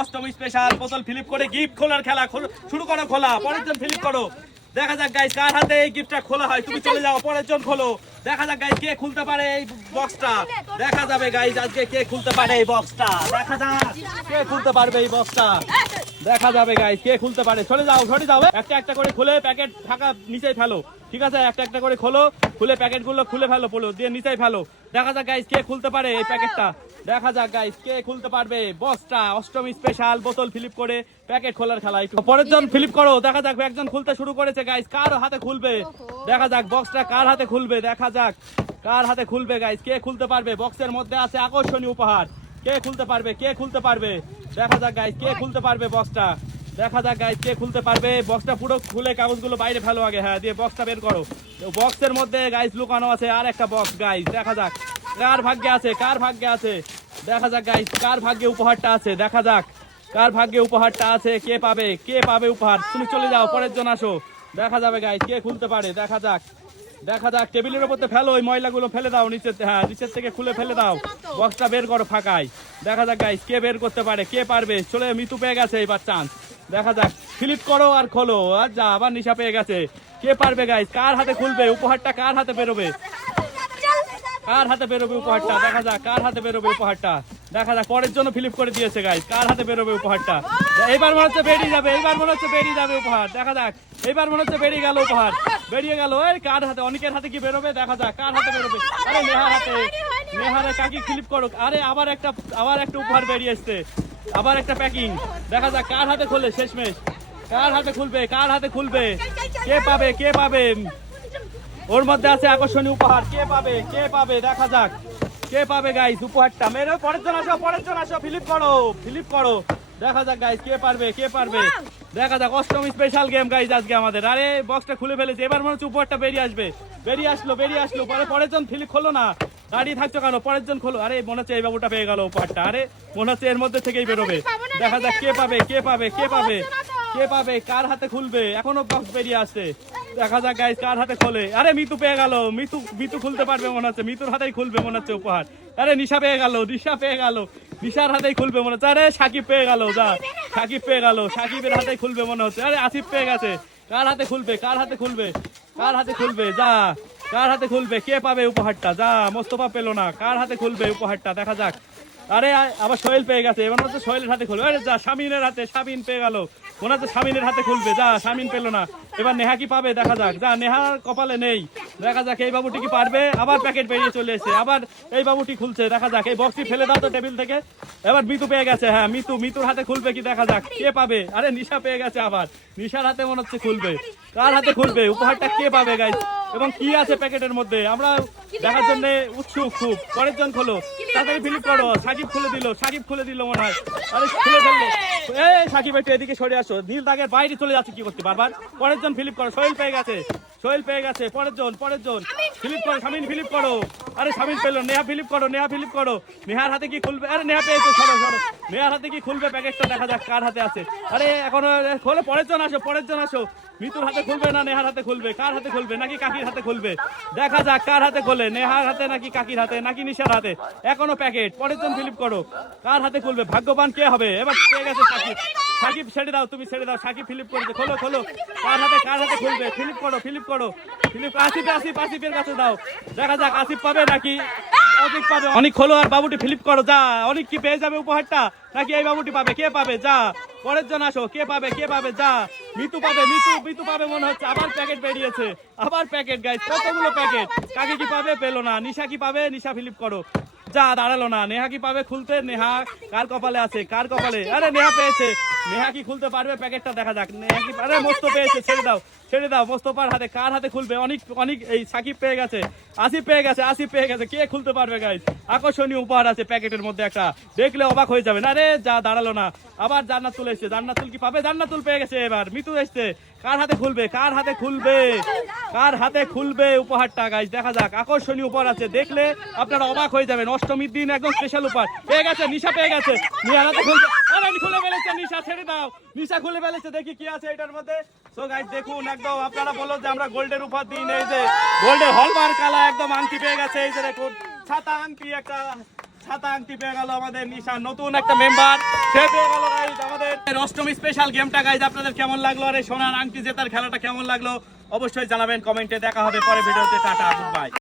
অষ্টম স্পেশাল বোতল ফিলিপ করে গিফট খোলার খেলা শুরু করো খোলা, পরের জন ফিলিপ করো। দেখা যাক গাইস কার হাতে এই গিফটটা খোলা হয়? তুমি চলে যাও, পরের জন খোলো। দেখা যাক গাইস কে খুলতে পারে এই বক্সটা দেখা যাবে গাইস আজকে কে খুলতে পারে এই বক্সটা দেখা যাক, কে খুলতে পারবে এই বক্সটা দেখা যাবে গাইস কে খুলতে পারে? চলে যাও সরে যাও। একটা একটা করে খুলে প্যাকেট ঢাকা নিচেই ফেলো। ঠিক আছে? একটা একটা করে খোলো, খুলে প্যাকেটগুলো খুলে ফেলো পড়ো দিয়ে নিচেই ফেলো। দেখা যাক গাইস কে খুলতে পারে এই প্যাকেটটা দেখা যাক গাইস কে খুলতে পারবে? বক্সটা অষ্টম স্পেশাল বোতল ফিলিপ করে প্যাকেট খোলার খেলা। একটু পরের জন ফিলিপ করো। দেখা যাক, একজন খুলতে শুরু করেছে গাইস কার হাতে খুলবে? দেখা যাক, বক্সটা কার হাতে খুলবে? দেখা যাক, কার হাতে খুলবে গাইস কে খুলতে পারবে? বক্সের মধ্যে আছে আকর্ষণীয় উপহার। কে খুলতে পারবে? কে খুলতে পারবে? দেখা যাক গাইস কে খুলতে পারবে বক্সটা দেখা যাক গাইস কে খুলতে পারবে। বক্সটা পুরো খুলে কাগজগুলো বাইরে ফেলো আগে হ্যাঁ দিয়ে বক্সটা বের করো। বক্সের মধ্যে গাইস লুকানো আছে আর একটা বক্স গাইস দেখা যাক। কার ভাগ্যে আছে, কার ভাগ্যে আছে? দেখা যাক গাইস কার ভাগ্যে উপহারটা আছে? দেখা যাক, কার ভাগ্যে উপহারটা আছে? কে পাবে? কে পাবে উপহার? তুমি চলে যাও, পরের জন আসো। দেখা যাবে গাইস কে খুলতে পারে? দেখা যাক। দেখা যাক টেবিলের উপর ফেলো ওই ময়লাগুলো ফেলে দাও নিচের হ্যাঁ নিচের থেকে খুলে ফেলে দাও বক্সটা বের করো ফাঁকায় দেখা যাক গাইস কে বের করতে পারে কে পারবে চলে মিতু পেয়ে গেছে এবার চান্স দেখা যাক ফ্লিপ করো আর খোলো আর যা আবার নিশা পেয়ে গেছে কে পারবে গাইস কার হাতে খুলবে উপহারটা কার হাতে বেরোবে কার হাতে বেরোবে উপহারটা দেখা যাক কার হাতে বেরোবে উপহারটা দেখা যাক, পরের জন্য ফিলিপ করে দিয়েছে গাইস কার হাতে বেরোবে উপহারটা? এইবার মনে হচ্ছে বেরিয়ে যাবে, এইবার মনে হচ্ছে বেরিয়ে যাবে উপহার। দেখা যাক, এইবার মনে হচ্ছে বেরিয়ে গেল উপহার। বেরিয়ে গেল, এই কার হাতে, অনেকের হাতে কি বেরোবে? দেখা যাক, কার হাতে বেরোবে? আরে নেহার হাতে, নেহারে কাকি ফিলিপ করো আরে, আবার একটা আবার একটা উপহার বেরিয়ে এসছে। আবার একটা প্যাকিং দেখা যাক, কার হাতে খোলে, শেষমেশ। কার হাতে খুলবে, কার হাতে খুলবে? কে পাবে কে পাবে? ওর মধ্যে আছে আকর্ষণীয় উপহার। কে পাবে কে পাবে? দেখা যাক। কে পাবে গাইস উপহারটা মেরে পরের জন আসো পরের জন আসো ফিলিপ করো ফিলিপ করো। দেখা যাক গাইস কে পারবে কে পারবে। দেখা যাক অষ্টম স্পেশাল গেম গাইস আজকে আমাদের। আরে বক্সটা খুলে ফেলেছে। এবার মনে হচ্ছে উপহারটা বেরিয়ে আসবে। বেরিয়ে আসলো বেরিয়ে আসলো। পরে পরের জন ফিলিপ খোলো না। দাঁড়িয়ে থাকছো কেন? পরের জন খোলো। আরে মনে হচ্ছে এই বাবুটা পেয়ে গেল উপহারটা। আরে মনে হচ্ছে এর মধ্যে থেকেই বেরোবে। দেখা যাক কে পাবে কে পাবে কে পাবে? কে পাবে? কার হাতে খুলবে? এখনও বক্স বেরিয়ে আছে দেখা যাক গাইস কার হাতে খোলে। আরে, মিতু পেয়ে গেল। মিতু মিতু খুলতে পারবে মনে হচ্ছে। মিতুর হাতেই খুলবে মনে হচ্ছে উপহার। আরে, নিশা পেয়ে গেল, নিশা পেয়ে গেল। নিশার হাতেই খুলবে মনে হচ্ছে। আরে, সাকিব পেয়ে গেল, যা। সাকিব পেয়ে গেল, সাকিবের হাতেই খুলবে মনে হচ্ছে। আরে, আসিফ পেয়ে গেছে। কার হাতে খুলবে? কার হাতে খুলবে? কার হাতে খুলবে? যা। কার হাতে খুলবে? কে পাবে উপহারটা? যা, মোস্তফা পেল না। কার হাতে খুলবে উপহারটা? দেখা যাক। আরে আবার সোহেল পেয়ে গেছে। এবার হচ্ছে সোহেলের হাতে খুলবে। আরে, যা শামিনের হাতে শামিন পেয়ে গেল। মনে হচ্ছে শামিনের হাতে খুলবে। যা শামিন পেল না। এবার নেহা কি পাবে? দেখা যাক। যা, নেহার কপালে নেই। দেখা যাক, এই বাবুটি কি পারবে? আবার প্যাকেট বেরিয়ে চলে এসেছে। আবার এই বাবুটি খুলছে। দেখা যাক, এই বক্সটি ফেলে দাও তো টেবিল থেকে। এবার মিতু পেয়ে গেছে। হ্যাঁ মিতু, মিতুর হাতে খুলবে কি? দেখা যাক, কে পাবে? আরে, নিশা পেয়ে গেছে আবার। নিশার হাতে মনে হচ্ছে খুলবে। কার হাতে খুলবে? উপহারটা কে পাবে গাইস এবং কি আছে প্যাকেটের মধ্যে? আমরা দেখার জন্য উৎসুক খুব। পরের জন খোলো। তাড়াতাড়ি ফিলিপ করো। সাকিব খুলে দিল সাকিব খুলে দিল মনে হয়। আরে খুলে ফেলল। এই সাকিব একটু এদিকে সরে আসো। নীল দাগের বাইরে চলে যাচ্ছে কি করতে বারবার। পরের জন ফিলিপ করো সোহেল পেয়ে গেছে। সোহেল পেয়ে গেছে পরের জন পরের জন। ফিলিপ করো শামিন ফিলিপ করো। আরে শামিন পেল নেহা ফিলিপ করো নেহা ফিলিপ করো। নেহার হাতে কি খুলবে? আরে নেহা পেয়েছে সরো সরো। নেহার হাতে কি খুলবে? প্যাকেটটা দেখা যাক কার হাতে আছে। আরে এখন খোলে পরের জন আসো পরের জন আসো। মিতুর হাতে খুলবে না নেহার হাতে খুলবে? কার হাতে খুলবে? নাকি কাকির হাতে খুলবে? দেখা যাক কার হাতে খোলে। নেহার হাতে নাকি কাকির হাতে নাকি নিশার হাতে? এখনও প্যাকেট। পরের জন ফিলিপ করো। কার হাতে খুলবে? ভাগ্যবান কে হবে? এবার পেয়ে গেছে সাকিব সাকিব ছেড়ে দাও, তুমি ছেড়ে দাও। সাকিব ফিলিপ করবে। খোলো খোলো। কার হাতে কার হাতে খুলবে? ফিলিপ করো ফিলিপ করো। ফিলিপ, আসিফ আসিফ, আসিফের কাছে দাও। দেখা যাক, আসিফ পাবে নাকি? অনেক পাবে। অনেক, খোলো আর বাবুটি ফিলিপ করো, যা। অনেক কি পেয়ে যাবে উপহারটা? নাকি এই বাবুটি পাবে? কে পাবে? যা। পরের জন আসো। কে পাবে? কে পাবে? যা। মিতু পাবে, মিতু মিতু পাবে মনে হচ্ছে। আবার প্যাকেট বেরিয়েছে। আবার প্যাকেট গাইস কতগুলো প্যাকেট? কাকে কি পাবে? পেল না। নিশা কি পাবে? নিশা ফিলিপ করো। যা, দাঁড়াল না। নেহা কি পাবে খুলতে? নেহা কার কপালে আছে? কার কপালে? আরে, নেহা পেয়েছে। নেহা কি খুলতে পারবে? প্যাকেটটা দেখা যাক। নেহা কি আরে মস্ত পেয়েছে ছেড়ে দাও ছেড়ে দাও মোস্তফার হাতে কার হাতে খুলবে? অনেক অনেক এই সাকিব পেয়ে গেছে আসিফ পেয়ে গেছে আসিফ পেয়ে গেছে। কে খুলতে পারবে গাইস আকর্ষণীয় উপহার আছে প্যাকেটের মধ্যে একটা। দেখলে অবাক হয়ে যাবে না রে যা দাঁড়াল না। আবার জান্নাতুল এসছে। জান্নাতুল কি পাবে? জান্নাতুল পেয়ে গেছে এবার। মিতু এসছে। কার হাতে খুলবে? কার হাতে খুলবে? কার হাতে খুলবে উপহারটা গাইস দেখা যাক। আকর্ষণীয় উপহার আছে। দেখলে আপনারা অবাক হয়ে যাবেন। অষ্টমীর দিন একদম স্পেশাল উপহার। পেয়ে গেছে নিশা পেয়ে গেছে। নিশার হাতে খুলবে। খুলে ফেলেছে, নিশা ছেড়ে দাও। নিশা খুলে ফেলেছে, দেখি কি আছে এটার মধ্যে। সো গাইস দেখুন একদম, আপনারা বলো যে আমরা গোল্ডের উপহার দিই এই যে গোল্ডের হলমার্ক কালা একদম আংটি পেয়ে গেছে, এই যে দেখুন, ছাতা আংটি একটা, ছাতা আংটি পেয়ে গেল আমাদের নিশা, নতুন একটা মেম্বার সে পেয়ে গেল গাইস অষ্টমী স্পেশাল গেমটা গাইজ আপনাদের কেমন লাগল? আর এই সোনার আংটি জেতার খেলাটা কেমন লাগল? অবশ্যই জানাবেন কমেন্টে দেখা হবে পরে ভিডিওতে, টাটা গুড বাই